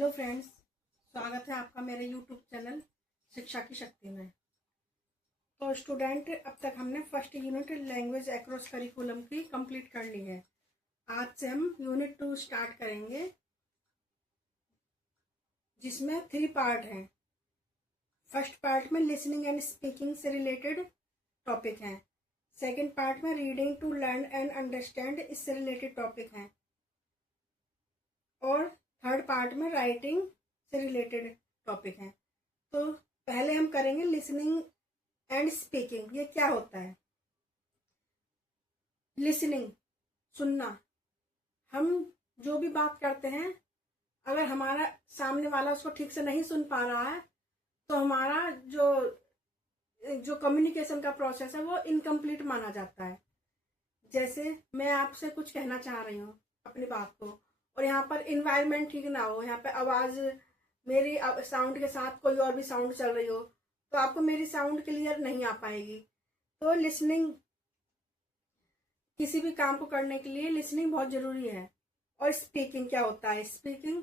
Hello friends, स्वागत है आपका मेरे यूट्यूब चैनल शिक्षा की शक्ति में। तो स्टूडेंट, अब तक हमने first unit language across curriculum की कंप्लीट कर ली है। आज से हम यूनिट 2 स्टार्ट करेंगे, जिसमें 3 पार्ट हैं। फर्स्ट पार्ट में लिसनिंग एंड स्पीकिंग से रिलेटेड टॉपिक हैं। सेकेंड पार्ट में reading to learn and understand, इससे रिलेटेड टॉपिक हैं। और थर्ड पार्ट में राइटिंग से रिलेटेड टॉपिक हैं। तो पहले हम करेंगे लिसनिंग एंड स्पीकिंग। ये क्या होता है? लिसनिंग, सुनना। हम जो भी बात करते हैं, अगर हमारा सामने वाला उसको ठीक से नहीं सुन पा रहा है तो हमारा जो कम्युनिकेशन का प्रोसेस है वो इनकम्प्लीट माना जाता है। जैसे मैं आपसे कुछ कहना चाह रही हूँ अपनी बात को, और यहाँ पर इन्वायरमेंट ठीक ना हो, यहाँ पे आवाज मेरी साउंड के साथ कोई और भी साउंड चल रही हो, तो आपको मेरी साउंड क्लियर नहीं आ पाएगी। तो लिसनिंग, किसी भी काम को करने के लिए लिसनिंग बहुत जरूरी है। और स्पीकिंग क्या होता है? स्पीकिंग,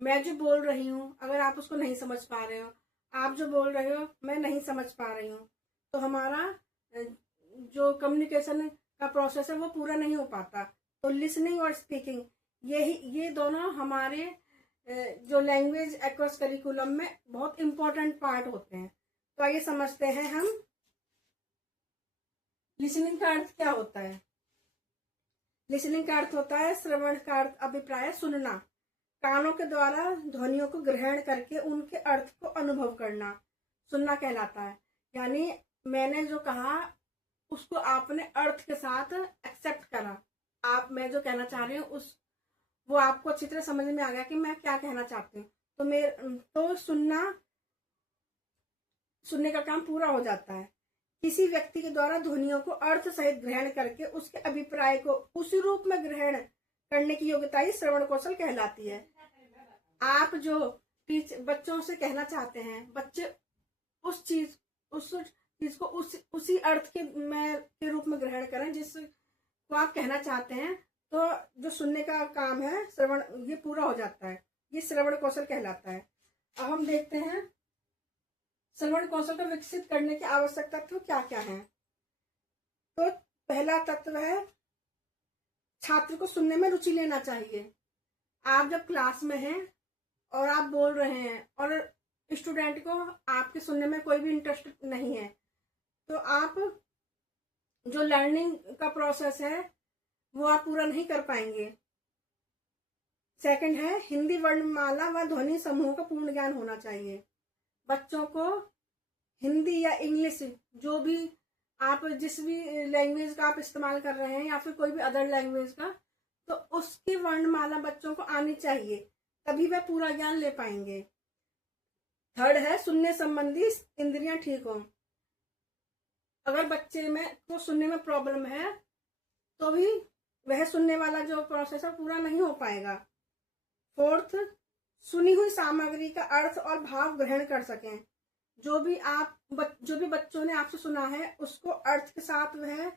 मैं जो बोल रही हूँ अगर आप उसको नहीं समझ पा रहे हो, आप जो बोल रहे हो मैं नहीं समझ पा रही हूँ, तो हमारा जो कम्युनिकेशन का प्रोसेस है वो पूरा नहीं हो पाता। तो लिसनिंग और स्पीकिंग, ये दोनों हमारे जो लैंग्वेज अक्रॉस करिकुलम में बहुत इंपॉर्टेंट पार्ट होते हैं। तो आइए समझते हैं हम लिसनिंग का अर्थ क्या होता है। लिसनिंग का अर्थ होता है श्रवण का अर्थ अभिप्राय, सुनना। कानों के द्वारा ध्वनियों को ग्रहण करके उनके अर्थ को अनुभव करना सुनना कहलाता है। यानी मैंने जो कहा उसको आपने अर्थ के साथ एक्सेप्ट करा। मैं जो कहना चाह रही हूँ वो आपको अच्छी तरह समझ में आ गया कि मैं क्या कहना चाहती हूँ। तो सुनने का काम पूरा हो जाता है। किसी व्यक्ति के द्वारा ध्वनियों को अर्थ सहित ग्रहण करके उसके अभिप्राय को उसी रूप में ग्रहण करने की योग्यता ही श्रवण कौशल कहलाती है। आप जो बच्चों से कहना चाहते हैं, बच्चे उस चीज को उसी अर्थ के रूप में ग्रहण करें जिसको आप कहना चाहते हैं। तो जो सुनने का काम है श्रवण, ये पूरा हो जाता है। ये श्रवण कौशल कहलाता है। अब हम देखते हैं श्रवण कौशल को विकसित करने की आवश्यक तत्व क्या क्या है। तो पहला तत्व है छात्र को सुनने में रुचि लेना चाहिए। आप जब क्लास में हैं और आप बोल रहे हैं और स्टूडेंट को आपके सुनने में कोई भी इंटरेस्ट नहीं है, तो आप जो लर्निंग का प्रोसेस है वो आप पूरा नहीं कर पाएंगे। सेकंड है हिंदी वर्णमाला व ध्वनि समूह का पूर्ण ज्ञान होना चाहिए। बच्चों को हिंदी या इंग्लिश, जो भी आप जिस भी लैंग्वेज का आप इस्तेमाल कर रहे हैं या फिर कोई भी अदर लैंग्वेज का, तो उसकी वर्णमाला बच्चों को आनी चाहिए, तभी वह पूरा ज्ञान ले पाएंगे। थर्ड है सुनने संबंधी इंद्रियां ठीक हो। अगर बच्चे में को सुनने में प्रॉब्लम है तो भी वह सुनने वाला जो प्रोसेस है पूरा नहीं हो पाएगा। फोर्थ, सुनी हुई सामग्री का अर्थ और भाव ग्रहण कर सकें। जो भी बच्चों ने आपसे सुना है उसको अर्थ के साथ वह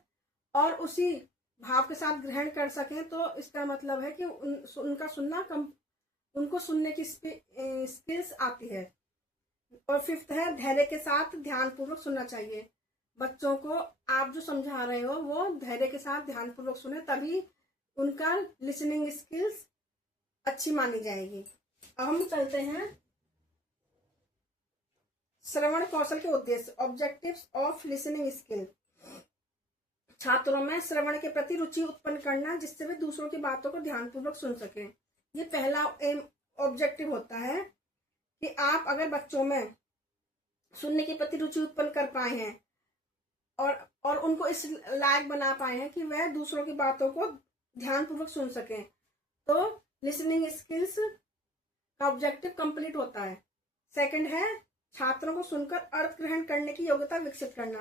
और उसी भाव के साथ ग्रहण कर सकें, तो इसका मतलब है कि उनका सुनना उनको सुनने की स्किल्स आती है। और फिफ्थ है धैर्य के साथ ध्यानपूर्वक सुनना चाहिए। बच्चों को आप जो समझा रहे हो वो धैर्य के साथ ध्यानपूर्वक सुने, तभी उनका लिसनिंग स्किल्स अच्छी मानी जाएगी। अब हम चलते हैं श्रवण कौशल के उद्देश्य, ऑब्जेक्टिव्स ऑफ लिसनिंग स्किल। छात्रों में श्रवण के प्रति रुचि उत्पन्न करना, जिससे वे दूसरों की बातों को ध्यानपूर्वक सुन सकें। ये पहला एम ऑब्जेक्टिव होता है कि आप अगर बच्चों में सुनने के प्रति रुचि उत्पन्न कर पाए हैं और उनको इस लायक बना पाए हैं कि वह दूसरों की बातों को ध्यानपूर्वक सुन सकें, तो लिसनिंग स्किल्स का ऑब्जेक्टिव कंप्लीट होता है। सेकंड है छात्रों को सुनकर अर्थ ग्रहण करने की योग्यता विकसित करना।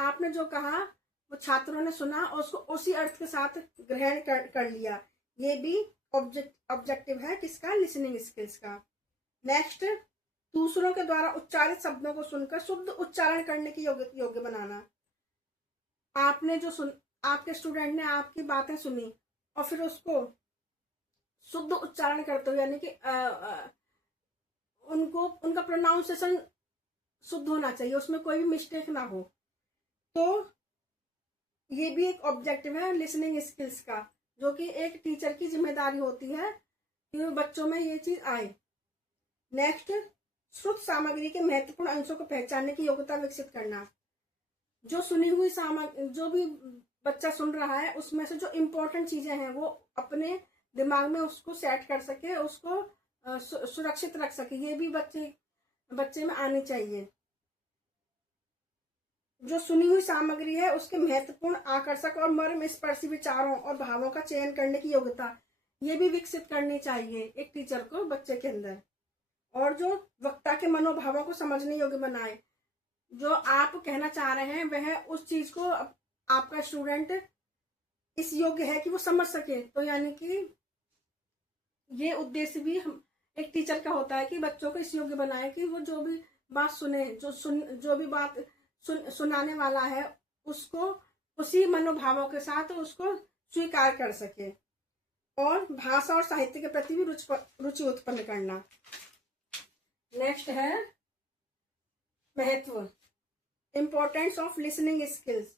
आपने जो कहा वो छात्रों ने सुना और उसको उसी अर्थ के साथ ग्रहण कर लिया। ये भी ऑब्जेक्टिव है किसका? लिसनिंग स्किल्स का। नेक्स्ट, दूसरों के द्वारा उच्चारित शब्दों को सुनकर शुद्ध उच्चारण करने की योग्य बनाना। आपने आपके स्टूडेंट ने आपकी बातें सुनी और फिर उसको शुद्ध उच्चारण करते हो, यानी कि उनको उनका प्रोनाउंसिएशन शुद्ध होना चाहिए, उसमें कोई भी मिस्टेक ना हो। तो ये भी एक ऑब्जेक्टिव है लिसनिंग स्किल्स का, जो कि एक टीचर की जिम्मेदारी होती है कि बच्चों में ये चीज आए। नेक्स्ट, श्रुत सामग्री के महत्वपूर्ण अंशों को पहचानने की योग्यता विकसित करना। जो सुनी हुई सामग्री, जो भी बच्चा सुन रहा है, उसमें से जो इम्पोर्टेंट चीजें हैं वो अपने दिमाग में उसको सेट कर सके, उसको सुरक्षित रख सके, ये भी बच्चे में आनी चाहिए। जो सुनी हुई सामग्री है उसके महत्वपूर्ण, आकर्षक और मर्म स्पर्शी विचारों और भावों का चयन करने की योग्यता, ये भी विकसित करनी चाहिए एक टीचर को बच्चे के अंदर। और जो वक्ता के मनोभावों को समझने योग्य बनाए, जो आप कहना चाह रहे हैं वह उस चीज को आपका स्टूडेंट इस योग्य है कि वो समझ सके। तो यानी कि ये उद्देश्य भी एक टीचर का होता है कि बच्चों को इस योग्य बनाए कि वो जो भी बात सुने, जो भी बात सुनाने वाला है उसको उसी मनोभावों के साथ उसको स्वीकार कर सके। और भाषा और साहित्य के प्रति भी रुचि उत्पन्न करना। नेक्स्ट है महत्व, इंपॉर्टेंस ऑफ लिसनिंग स्किल्स।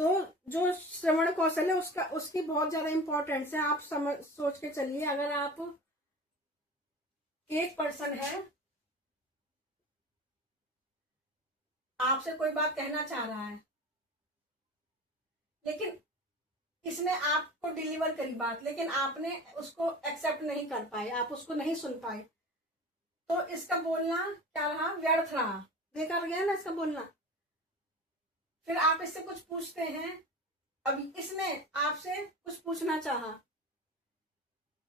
तो जो श्रवण कौशल है उसकी बहुत ज्यादा इंपॉर्टेंस है। आप सोच के चलिए, अगर आप एक पर्सन है, आपसे कोई बात कहना चाह रहा है, लेकिन इसने आपको डिलीवर करी बात, लेकिन आपने उसको एक्सेप्ट नहीं कर पाए, आप उसको नहीं सुन पाए, तो इसका बोलना क्या रहा? व्यर्थ रहा, बेकार गया ना इसका बोलना। फिर आप इससे कुछ पूछते हैं, अब इसने आपसे कुछ पूछना चाहा,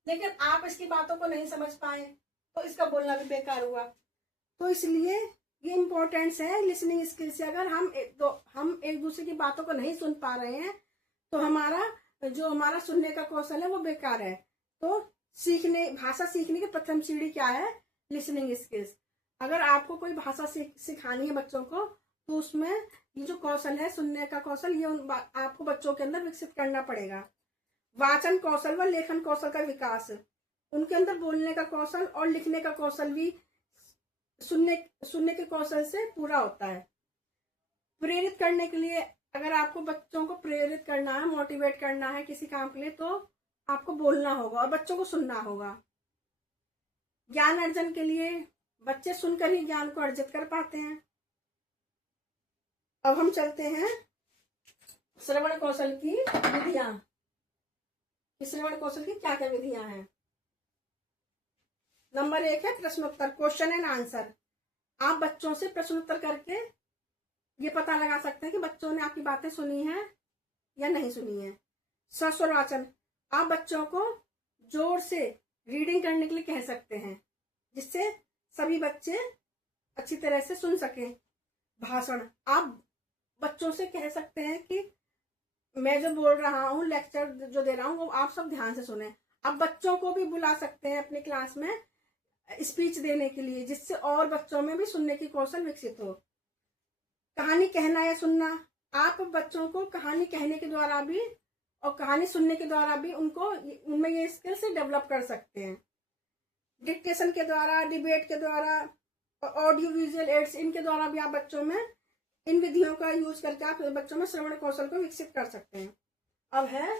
लेकिन आप इसकी बातों को नहीं समझ पाए, तो इसका बोलना भी बेकार हुआ। तो इसलिए ये इम्पोर्टेंस है लिसनिंग स्किल से। अगर हम एक दूसरे की बातों को नहीं सुन पा रहे हैं तो हमारा सुनने का कौशल है वो बेकार है। तो भाषा सीखने की प्रथम सीढ़ी क्या है? Listening skills. अगर आपको कोई भाषा सिखानी है बच्चों को, तो उसमें ये जो कौशल है सुनने का कौशल, ये आपको बच्चों के अंदर विकसित करना पड़ेगा। वाचन कौशल व लेखन कौशल का विकास, उनके अंदर बोलने का कौशल और लिखने का कौशल भी सुनने के कौशल से पूरा होता है। प्रेरित करने के लिए, अगर आपको बच्चों को प्रेरित करना है, मोटिवेट करना है किसी काम के लिए, तो आपको बोलना होगा और बच्चों को सुनना होगा। ज्ञान अर्जन के लिए बच्चे सुनकर ही ज्ञान को अर्जित कर पाते हैं। अब हम चलते हैं श्रवण कौशल की विधियां। श्रवण कौशल की क्या क्या विधियां हैं? नंबर 1 है प्रश्नोत्तर, क्वेश्चन एंड आंसर। आप बच्चों से प्रश्नोत्तर करके ये पता लगा सकते हैं कि बच्चों ने आपकी बातें सुनी है या नहीं सुनी है। सस्वर वाचन, आप बच्चों को जोर से रीडिंग करने के लिए कह सकते हैं, जिससे सभी बच्चे अच्छी तरह से सुन सकें। भाषण, आप बच्चों से कह सकते हैं कि मैं जो बोल रहा हूँ, लेक्चर जो दे रहा हूँ, वो आप सब ध्यान से सुने। आप बच्चों को भी बुला सकते हैं अपनी क्लास में स्पीच देने के लिए, जिससे और बच्चों में भी सुनने की कौशल विकसित हो। कहानी कहना या सुनना, आप बच्चों को कहानी कहने के द्वारा भी और कहानी सुनने के द्वारा भी उनमें ये स्किल्स डेवलप कर सकते हैं। डिक्टेशन के द्वारा, डिबेट के द्वारा, ऑडियो विजुअल एड्स, इनके द्वारा भी आप बच्चों में इन विधियों का यूज करके आप बच्चों में श्रवण कौशल को विकसित कर सकते हैं। अब है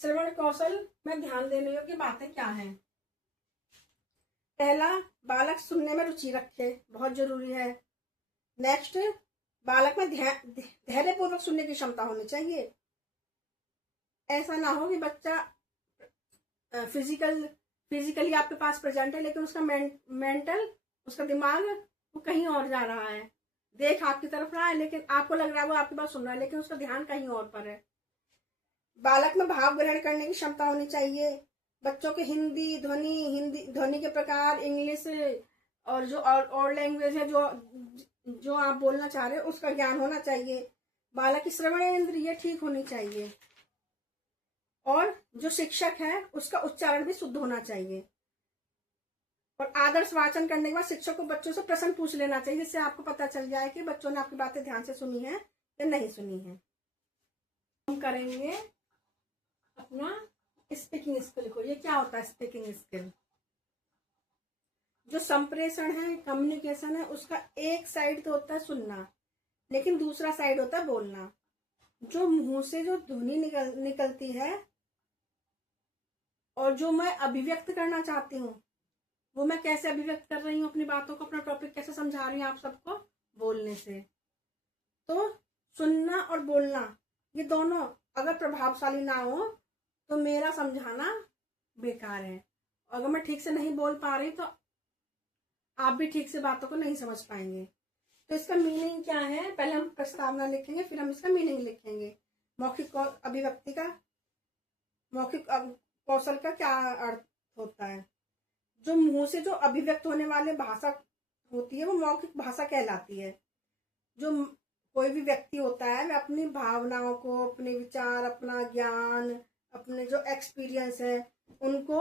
श्रवण कौशल में ध्यान देने योग्य बातें क्या हैं। पहला, बालक सुनने में रुचि रखे, बहुत जरूरी है। नेक्स्ट, बालक में धैर्यपूर्वक सुनने की क्षमता होनी चाहिए। ऐसा ना हो कि बच्चा फिजिकली आपके पास प्रेजेंट है, लेकिन उसका मेंटल, उसका दिमाग वो कहीं और जा रहा है। देख आपकी तरफ रहा है, लेकिन आपको लग रहा है वो आपकी बात सुन रहा है, लेकिन उसका ध्यान कहीं और पर है। बालक में भाव ग्रहण करने की क्षमता होनी चाहिए। बच्चों के हिंदी ध्वनि के प्रकार, इंग्लिश और जो और लैंग्वेज है जो आप बोलना चाह रहे हो, उसका ज्ञान होना चाहिए। बालक की श्रवण इंद्रिय ठीक होनी चाहिए। और जो शिक्षक है उसका उच्चारण भी शुद्ध होना चाहिए। और आदर्श वाचन करने के बाद शिक्षक को बच्चों से प्रश्न पूछ लेना चाहिए, जिससे आपको पता चल जाए कि बच्चों ने आपकी बातें ध्यान से सुनी है या नहीं सुनी है। हम करेंगे अपना स्पीकिंग स्किल को, ये क्या होता है स्पीकिंग स्किल? जो संप्रेषण है, कम्युनिकेशन है, उसका एक साइड तो होता है सुनना, लेकिन दूसरा साइड होता है बोलना। जो मुंह से जो ध्वनि निकलती है और जो मैं अभिव्यक्त करना चाहती हूँ, वो मैं कैसे अभिव्यक्त कर रही हूँ अपनी बातों को, अपना टॉपिक कैसे समझा रही हूँ आप सबको, बोलने से। तो सुनना और बोलना, ये दोनों अगर प्रभावशाली ना हो तो मेरा समझाना बेकार है। अगर मैं ठीक से नहीं बोल पा रही तो आप भी ठीक से बातों को नहीं समझ पाएंगे। तो इसका मीनिंग क्या है, पहले हम प्रस्तावना लिखेंगे, फिर हम इसका मीनिंग लिखेंगे। मौखिक अभिव्यक्ति का, मौखिक कौशल का क्या अर्थ होता है? जो मुंह से जो अभिव्यक्त होने वाले भाषा होती है वो मौखिक भाषा कहलाती है। जो कोई भी व्यक्ति होता है वह अपनी भावनाओं को, अपने विचार, अपना ज्ञान, अपने जो एक्सपीरियंस है, उनको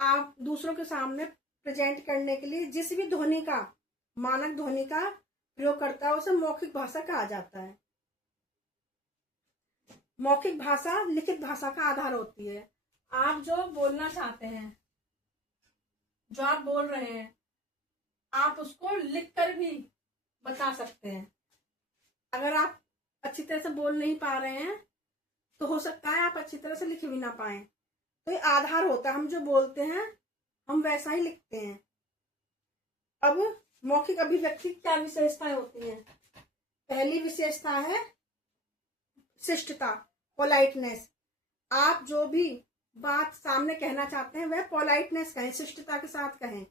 आप दूसरों के सामने प्रेजेंट करने के लिए जिस भी ध्वनि का, मानक ध्वनि का प्रयोग करता है उसे मौखिक भाषा कहा जाता है। मौखिक भाषा लिखित भाषा का आधार होती है। आप जो बोलना चाहते हैं, जो आप बोल रहे हैं, आप उसको लिख कर भी बता सकते हैं। अगर आप अच्छी तरह से बोल नहीं पा रहे हैं तो हो सकता है आप अच्छी तरह से लिख भी ना पाए। तो ये आधार होता है, हम जो बोलते हैं हम वैसा ही लिखते हैं। अब मौखिक अभिव्यक्ति क्या विशेषताएं होती हैं? पहली विशेषता है शिष्टता, पोलाइटनेस। आप जो भी बात सामने कहना चाहते हैं वह पोलाइटनेस कहें, शिष्टता के साथ कहें,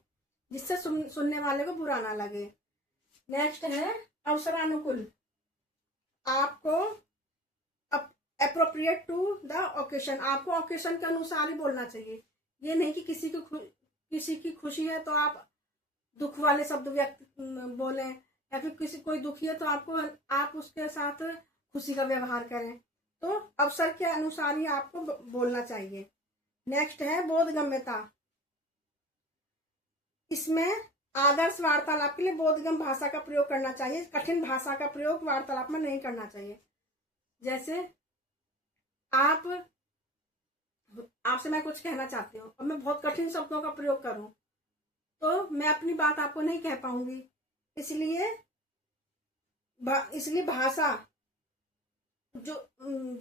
जिससे सुनने वाले को बुरा ना लगे। नेक्स्ट है अवसरानुकूल। आपको अप्रोप्रिएट टू द ओकेशन, आपको ओकेशन के अनुसार ही बोलना चाहिए। ये नहीं कि किसी की खुशी है तो आप दुख वाले शब्द व्यक्त बोलें, या फिर कोई दुखी है तो आप उसके साथ खुशी का व्यवहार करें। तो अवसर के अनुसार ही आपको बोलना चाहिए। नेक्स्ट है बोधगम्यता। इसमें आदर्श वार्तालाप के लिए बोधगम्य भाषा का प्रयोग करना चाहिए। कठिन भाषा का प्रयोग वार्तालाप में नहीं करना चाहिए। जैसे आपसे मैं कुछ कहना चाहती हूँ और मैं बहुत कठिन शब्दों का प्रयोग करूं तो मैं अपनी बात आपको नहीं कह पाऊंगी। इसलिए भाषा जो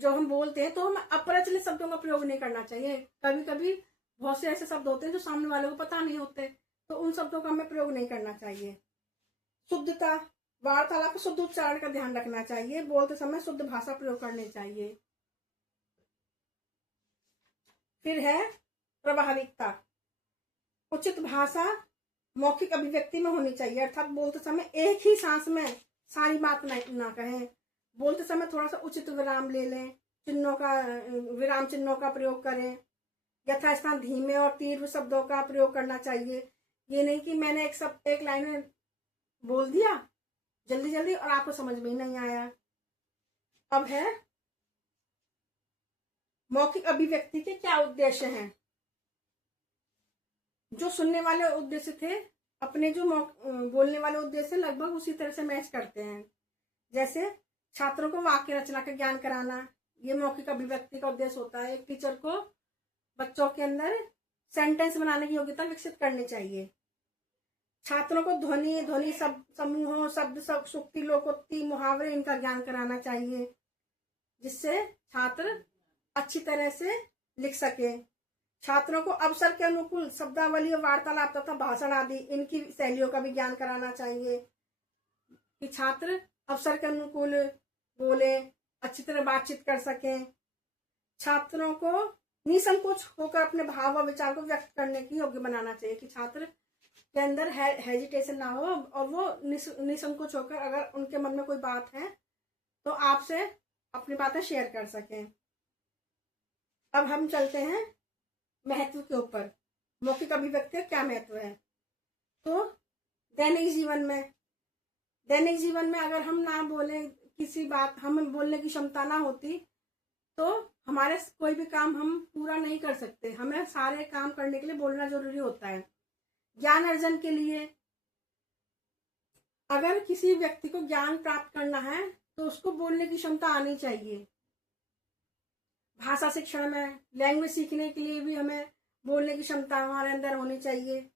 हम बोलते हैं तो हम अप्रचलित शब्दों का प्रयोग नहीं करना चाहिए। कभी कभी बहुत से ऐसे शब्द होते हैं जो सामने वाले को पता नहीं होते, तो उन शब्दों का हमें प्रयोग नहीं करना चाहिए। शुद्धता, वार्तालाप में शुद्ध उच्चारण का ध्यान रखना चाहिए। बोलते समय शुद्ध भाषा प्रयोग करनी चाहिए। फिर है प्रभाविकता। उचित भाषा मौखिक अभिव्यक्ति में होनी चाहिए, अर्थात बोलते समय एक ही सांस में सारी बात ना कहें। बोलते समय थोड़ा सा उचित विराम ले लें, विराम चिन्हों का प्रयोग करें। यथास्थान धीमे और तीव्र शब्दों का प्रयोग करना चाहिए। ये नहीं कि मैंने एक लाइन में बोल दिया जल्दी जल्दी और आपको समझ में ही नहीं आया। अब है मौखिक अभिव्यक्ति के क्या उद्देश्य हैं। जो सुनने वाले उद्देश्य थे अपने जो बोलने वाले उद्देश्य लगभग उसी तरह से मैच करते हैं। जैसे छात्रों को वाक्य रचना का ज्ञान कराना, ये मौखिक अभिव्यक्ति का उद्देश्य होता है। एक टीचर को बच्चों के अंदर सेंटेंस बनाने की योग्यता विकसित करनी चाहिए। छात्रों को ध्वनि समूहों, शब्द सूक्ति, लोकोक्ति, मुहावरे, इनका ज्ञान कराना चाहिए, जिससे छात्र अच्छी तरह से लिख सके। छात्रों को अवसर के अनुकूल शब्दावली, वार्तालाप तथा भाषण आदि इनकी शैलियों का भी ज्ञान कराना चाहिए कि छात्र अवसर के अनुकूल बोले, अच्छी तरह बातचीत कर सकें। छात्रों को निसंकोच होकर अपने भाव और विचार को व्यक्त करने की योग्य बनाना चाहिए कि छात्र के अंदर हेजिटेशन ना हो और वो निसंकोच होकर अगर उनके मन में कोई बात है तो आपसे अपनी बातें शेयर कर सकें। अब हम चलते हैं महत्व के ऊपर। मौखिक अभिव्यक्ति का क्या महत्व है? तो दैनिक जीवन में अगर हम ना बोले, किसी बात हमें बोलने की क्षमता ना होती तो हमारे कोई भी काम हम पूरा नहीं कर सकते। हमें सारे काम करने के लिए बोलना जरूरी होता है। ज्ञान अर्जन के लिए अगर किसी व्यक्ति को ज्ञान प्राप्त करना है तो उसको बोलने की क्षमता आनी चाहिए। भाषा शिक्षण में, लैंग्वेज सीखने के लिए भी हमें बोलने की क्षमता हमारे अंदर होनी चाहिए।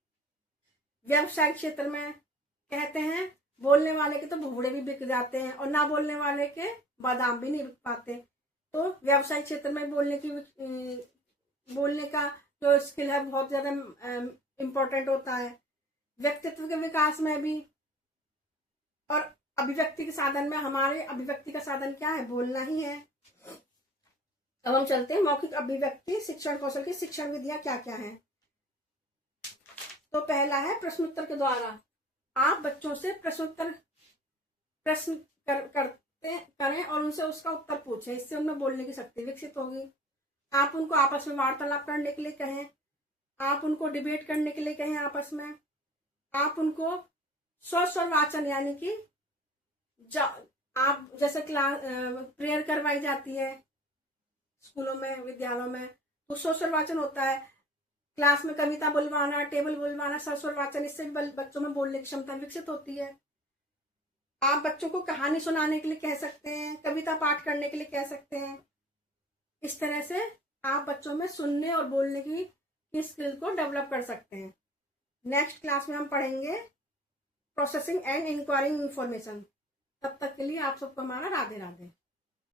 व्यवसायिक क्षेत्र में कहते हैं बोलने वाले के तो भुवड़े भी बिक जाते हैं और ना बोलने वाले के बादाम भी नहीं बिक पाते। तो व्यवसायिक क्षेत्र में बोलने का जो स्किल है बहुत ज़्यादा इम्पोर्टेंट होता है। व्यक्तित्व के विकास में भी और अभिव्यक्ति के साधन में, हमारे अभिव्यक्ति का साधन क्या है? बोलना ही है। अब हम चलते हैं मौखिक अभिव्यक्ति शिक्षण कौशल की शिक्षण विधियां क्या क्या है। तो पहला है प्रश्नोत्तर के द्वारा। आप बच्चों से प्रश्न करें और उनसे उसका उत्तर पूछें। इससे उनमें बोलने की शक्ति विकसित होगी। आप उनको आपस में वार्तालाप करने के लिए कहें। आप उनको डिबेट करने के लिए कहें आपस में। आप उनको स्वर वाचन यानी कि आप जैसे क्लास प्रेयर करवाई जाती है स्कूलों में, विद्यालयों में, तो स्वर वाचन होता है। क्लास में कविता बुलवाना, टेबल बुलवाना, स्वर वाचन, इससे भी बच्चों में बोलने की क्षमता विकसित होती है। आप बच्चों को कहानी सुनाने के लिए कह सकते हैं, कविता पाठ करने के लिए कह सकते हैं। इस तरह से आप बच्चों में सुनने और बोलने की स्किल को डेवलप कर सकते हैं। नेक्स्ट क्लास में हम पढ़ेंगे प्रोसेसिंग एंड इंक्वायरिंग इंफॉर्मेशन। तब तक के लिए आप सबको हमारा राधे राधे।